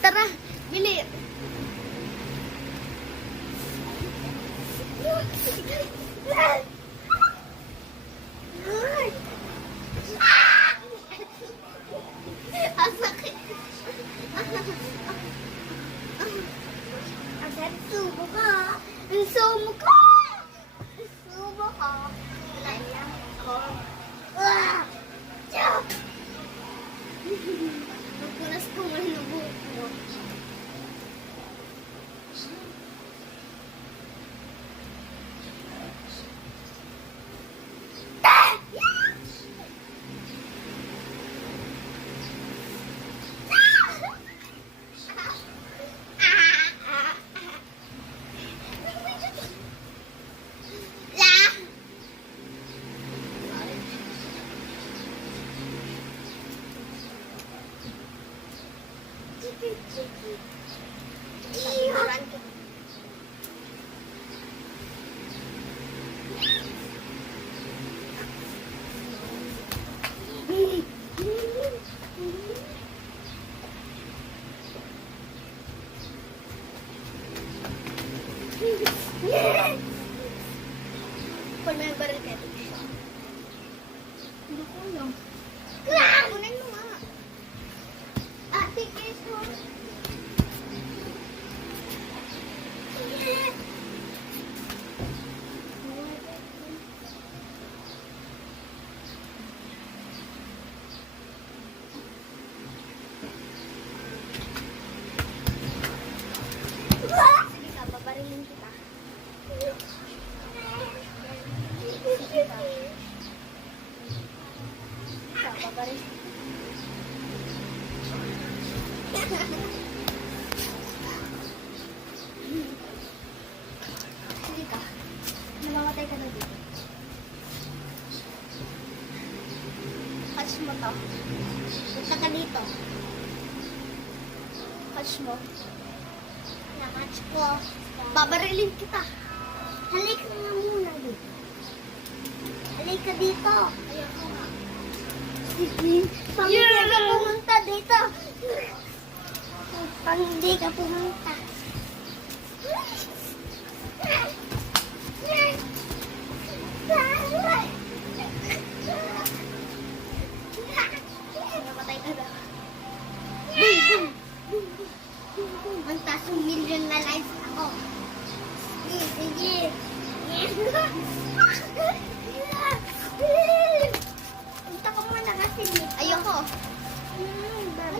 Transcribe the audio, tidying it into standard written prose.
Tara, bili. Ang sakit. Ang subo ka. Ang sumo ka. Ang subo ka. Layang ko. Chok! Magpunas ko ng lubog mo. Kung may baril ka dito. Hindi ko lang. Kunin mo nga. Ate, keso. Sige ka, babarilin kita. Sige ka. Babarilin. Sige ka. Namamatay ka na dito. Catch mo to. Punta ka dito. Catch mo. Nakatch ko. Babarilin kita. Halika nga muna dito. Halika dito. Ayoko nga. Sige. Pang hindi ka pumunta dito. Pang hindi ka pumunta. Namatay ka na. Ang tasong million na lives ako. Sige. Punta ka muna kasi. Ayoko.